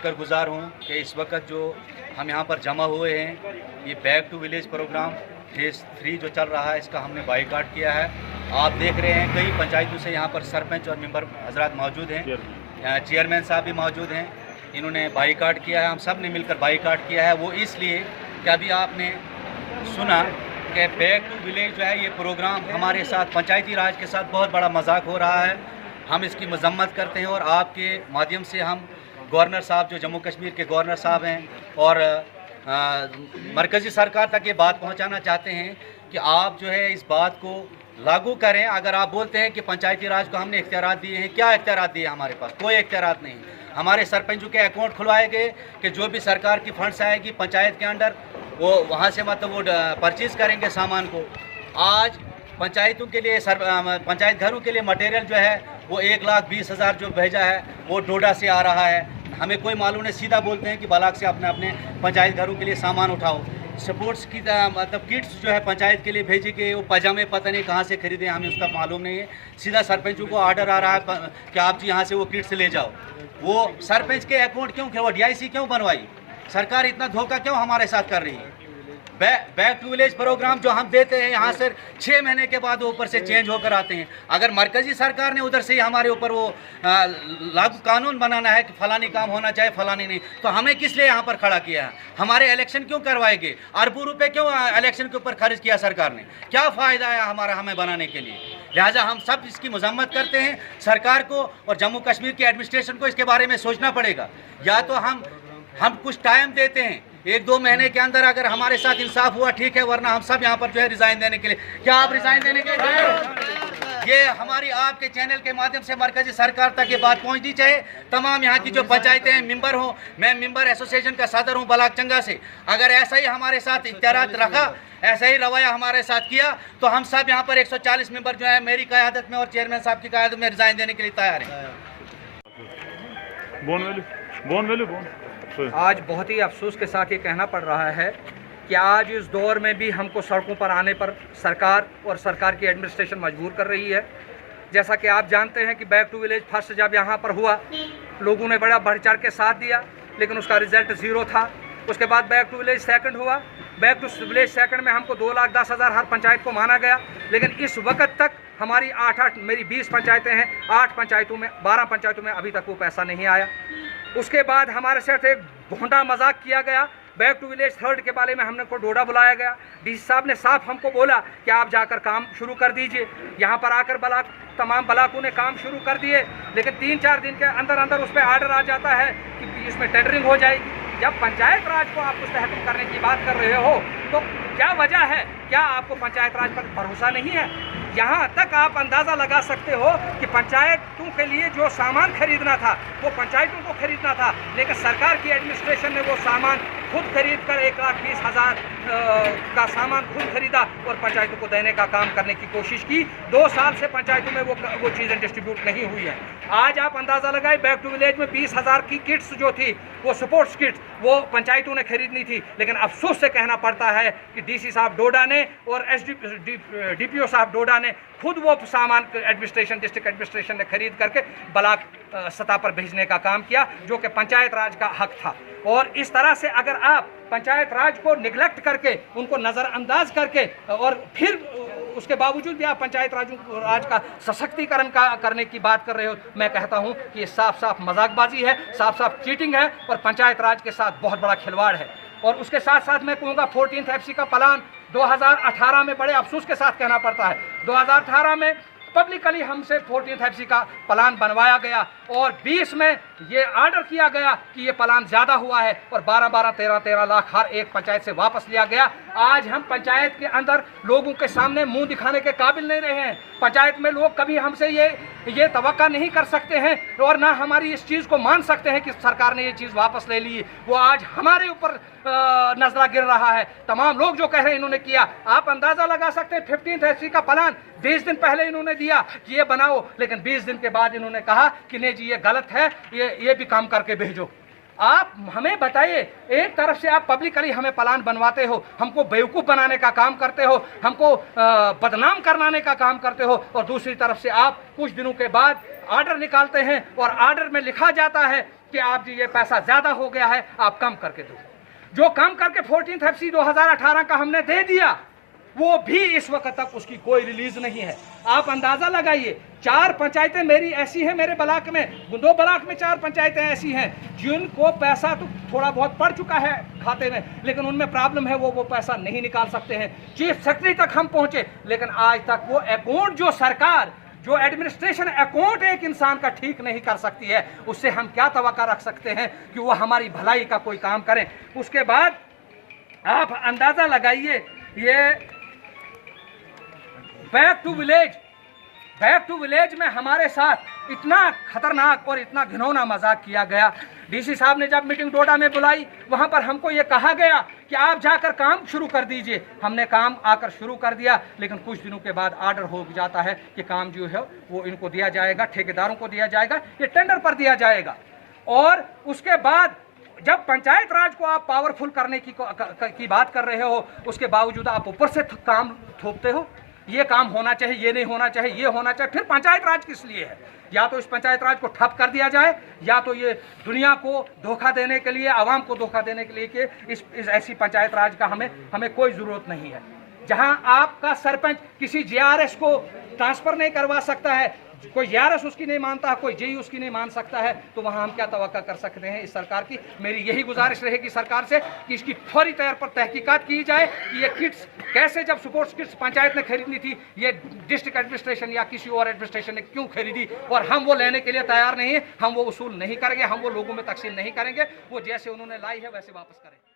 शुक्रगुजार हूँ कि इस वक्त जो हम यहाँ पर जमा हुए हैं, ये back to village programme phase 3 जो चल रहा है, इसका हमने बाईकाट किया है। आप देख रहे हैं कई पंचायतों से यहाँ पर सरपंच और मेंबर हजरात मौजूद हैं, चेयरमैन साहब भी मौजूद हैं। इन्होंने बाईकाट किया है, हम सब ने मिलकर बाईकाट किया है। वो इसलिए कि अभी आपने सुना कि बैक टू विलेज जो है, ये प्रोग्राम हमारे साथ पंचायती राज के साथ बहुत बड़ा मजाक हो रहा है। हम इसकी मजम्मत करते हैं और आपके माध्यम से हम गवर्नर साहब, जो जम्मू कश्मीर के गवर्नर साहब हैं, और मरकज़ी सरकार तक ये बात पहुंचाना चाहते हैं कि आप जो है इस बात को लागू करें। अगर आप बोलते हैं कि पंचायती राज को हमने इख्तियारात दिए हैं, क्या इख्तियारात दिए? हमारे पास कोई इख्तियारात नहीं। हमारे सरपंचों के अकाउंट खुलवाए गए कि जो भी सरकार की फंड्स आएगी पंचायत के अंडर, वो वहाँ से मतलब वो परचेज़ करेंगे सामान को। आज पंचायतों के लिए पंचायत घरों के लिए मटेरियल जो है वो 1,20,000 जो भेजा है वो डोडा से आ रहा है। हमें कोई मालूम नहीं, सीधा बोलते हैं कि बलाक से अपने अपने पंचायत घरों के लिए सामान उठाओ। स्पोर्ट्स की मतलब किट्स जो है पंचायत के लिए भेजी गई, वो पजामे पता नहीं कहाँ से खरीदे, हमें उसका मालूम नहीं है। सीधा सरपंचों को ऑर्डर आ रहा है कि आप जी यहाँ से वो किट्स ले जाओ। वो सरपंच के अकाउंट क्यों, वो DIC क्यों बनवाई? सरकार इतना धोखा क्यों हमारे साथ कर रही है? बैक टू विलेज प्रोग्राम जो हम देते हैं यहाँ से 6 महीने के बाद ऊपर से चेंज होकर आते हैं। अगर मरकज़ी सरकार ने उधर से ही हमारे ऊपर वो लागू कानून बनाना है कि फलानी काम होना चाहिए, फलानी नहीं, तो हमें किस लिए यहाँ पर खड़ा किया है? हमारे इलेक्शन क्यों करवाएंगे? अरबों रुपए क्यों इलेक्शन के ऊपर खर्च किया सरकार ने? क्या फ़ायदा है हमारा हमें बनाने के लिए? लिहाजा हम सब इसकी मजम्मत करते हैं। सरकार को और जम्मू कश्मीर की एडमिनिस्ट्रेशन को इसके बारे में सोचना पड़ेगा। या तो हम कुछ टाइम देते हैं, 1-2 महीने के अंदर अगर हमारे साथ इंसाफ हुआ ठीक है, वरना हम सब यहाँ पर जो है रिज़ाइन देने के लिए। क्या आप रिज़ाइन देने के लिए? ये हमारी आपके चैनल के माध्यम से मरकज़ी सरकार तक ये बात पहुँचनी चाहिए। तमाम यहाँ की जो पंचायतें हैं, मेंबर हों, मैं मेंबर एसोसिएशन का सदर हूँ बलाक चंगा से, अगर ऐसा ही हमारे साथ इख्तियारात रखा, ऐसा ही रवैया हमारे साथ किया, तो हम सब यहाँ पर 140 मेंबर जो है मेरी क़यादत में और चेयरमैन साहब की क़यादत में रिज़ाइन देने के लिए तैयार हैं। आज बहुत ही अफसोस के साथ ये कहना पड़ रहा है कि आज इस दौर में भी हमको सड़कों पर आने पर सरकार और सरकार की एडमिनिस्ट्रेशन मजबूर कर रही है। जैसा कि आप जानते हैं कि बैक टू विलेज फर्स्ट जब यहाँ पर हुआ, लोगों ने बड़ा बढ़ चढ़ के साथ दिया, लेकिन उसका रिजल्ट 0 था। उसके बाद बैक टू विलेज सेकंड हुआ। बैक टू विलेज सेकंड में हमको 2,10,000 हर पंचायत को माना गया, लेकिन इस वक्त तक हमारी मेरी 20 पंचायतें हैं, 8 पंचायतों में 12 पंचायतों में अभी तक वो पैसा नहीं आया। उसके बाद हमारे साथ एक भोंडा मजाक किया गया। बैक टू विलेज थर्ड के बारे में हमने को डोडा बुलाया गया। DC साहब ने साफ हमको बोला कि आप जाकर काम शुरू कर दीजिए। यहाँ पर आकर तमाम ब्लाकों ने काम शुरू कर दिए, लेकिन 3-4 दिन के अंदर अंदर उस पर आर्डर आ जाता है कि इसमें टेंडरिंग हो जाएगी। जब पंचायत राज को आप मुस्तहकम करने की बात कर रहे हो, तो क्या वजह है? क्या आपको पंचायत राज पर भरोसा नहीं है? यहाँ तक आप अंदाज़ा लगा सकते हो कि पंचायतों के लिए जो सामान खरीदना था वो पंचायतों को खरीदना था, लेकिन सरकार की एडमिनिस्ट्रेशन ने वो सामान खुद खरीद कर 1,20,000 का सामान खुद खरीदा और पंचायतों को देने का काम करने की कोशिश की। 2 साल से पंचायतों में वो चीज़ें डिस्ट्रीब्यूट नहीं हुई हैं। आज आप अंदाज़ा लगाए, बैक टू विलेज में 20,000 की किट्स जो थी, वो स्पोर्ट्स किट्स, वो पंचायतों ने खरीदनी थी, लेकिन अफसोस से कहना पड़ता है कि DC साहब डोडा ने और DPO साहब डोडा ने खुद वो सामान डिस्ट्रिक्ट एडमिनिस्ट्रेशन ने खरीद करके ब्लॉक सतह पर भेजने का काम किया, जो कि पंचायत राज का हक था। और इस तरह से अगर आप पंचायत राज को निगलेक्ट करके, उनको नज़रअंदाज करके, और फिर उसके बावजूद भी आप पंचायत राज का सशक्तिकरण करने की बात कर रहे हो, मैं कहता हूं कि ये साफ साफ मजाकबाजी है, साफ साफ चीटिंग है और पंचायत राज के साथ बहुत बड़ा खिलवाड़ है। और उसके साथ साथ मैं कहूँगा 14th FC का प्लान 2018 में बड़े अफसोस के साथ कहना पड़ता है, 2018 में पब्लिकली हमसे 14th FC का प्लान बनवाया गया और 20 में ये आर्डर किया गया कि ये प्लान ज़्यादा हुआ है और 12-12, 13-13 लाख हर एक पंचायत से वापस लिया गया। आज हम पंचायत के अंदर लोगों के सामने मुंह दिखाने के काबिल नहीं रहे हैं। पंचायत में लोग कभी हमसे ये तवक्का नहीं कर सकते हैं और ना हमारी इस चीज़ को मान सकते हैं कि सरकार ने ये चीज़ वापस ले ली। वो आज हमारे ऊपर नजरा गिर रहा है। तमाम लोग जो कह रहे हैं इन्होंने किया, आप अंदाज़ा लगा सकते हैं 15th FC का प्लान 20 दिन पहले इन्होंने दिया कि ये बनाओ, लेकिन 20 दिन के बाद इन्होंने कहा कि नहीं जी ये गलत है, ये भी काम करके भेजो। आप हमें बताइए, एक तरफ से आप पब्लिकली हमें प्लान बनवाते हो, हमको बेवकूफ़ बनाने का काम करते हो, हमको बदनाम करवाने का काम करते हो, और दूसरी तरफ से आप कुछ दिनों के बाद ऑर्डर निकालते हैं और ऑर्डर में लिखा जाता है कि आप जी ये पैसा ज़्यादा हो गया है, आप कम करके दो। जो कम करके 14th FC 2018 का हमने दे दिया, वो भी इस वक्त तक उसकी कोई रिलीज नहीं है। आप अंदाजा लगाइए, 4 पंचायतें मेरी ऐसी हैं, मेरे ब्लॉक में 2 ब्लॉक में 4 पंचायतें ऐसी हैं जिनको पैसा तो थोड़ा बहुत पड़ चुका है खाते में, लेकिन उनमें प्रॉब्लम है, वो पैसा नहीं निकाल सकते हैं। चीफ सेक्रेटरी तक हम पहुंचे, लेकिन आज तक वो अकाउंट जो सरकार, जो एडमिनिस्ट्रेशन अकाउंट एक इंसान का ठीक नहीं कर सकती है, उससे हम क्या तवक्का रख सकते हैं कि वो हमारी भलाई का कोई काम करें। उसके बाद आप अंदाजा लगाइए, ये बैक टू विलेज में हमारे साथ इतना खतरनाक और इतना घिनौना मजाक किया गया। डीसी साहब ने जब मीटिंग डोडा में बुलाई, वहां पर हमको ये कहा गया कि आप जाकर काम शुरू कर दीजिए। हमने काम आकर शुरू कर दिया, लेकिन कुछ दिनों के बाद ऑर्डर हो जाता है कि काम जो है वो इनको दिया जाएगा, ठेकेदारों को दिया जाएगा, ये टेंडर पर दिया जाएगा। और उसके बाद जब पंचायत राज को आप पावरफुल करने की बात कर रहे हो, उसके बावजूद आप ऊपर से काम थोपते हो। ये काम होना चाहिए, ये नहीं होना चाहिए, ये होना चाहिए। फिर पंचायत राज किस लिए है? या तो इस पंचायत राज को ठप कर दिया जाए, या तो ये दुनिया को धोखा देने के लिए, आवाम को धोखा देने के लिए कि इस ऐसी पंचायत राज का हमें कोई ज़रूरत नहीं है। जहां आपका सरपंच किसी JRS को ट्रांसफ़र नहीं करवा सकता है, कोई JRS उसकी नहीं मानता, कोई JE उसकी नहीं मान सकता है, तो वहां हम क्या तवक्का कर सकते हैं इस सरकार की? मेरी यही गुजारिश रहेगी सरकार से कि इसकी फौरी तौर पर तहकीकात की जाए कि ये किट्स कैसे, जब स्पोर्ट्स किट्स पंचायत ने खरीदनी थी, ये डिस्ट्रिक्ट एडमिनिस्ट्रेशन या किसी और एडमिनिस्ट्रेशन ने क्यों खरीदी? और हम वो लेने के लिए तैयार नहीं है, हम वो वसूल नहीं करेंगे, हम वो लोगों में तकसीम नहीं करेंगे। वो जैसे उन्होंने लाई है वैसे वापस करें।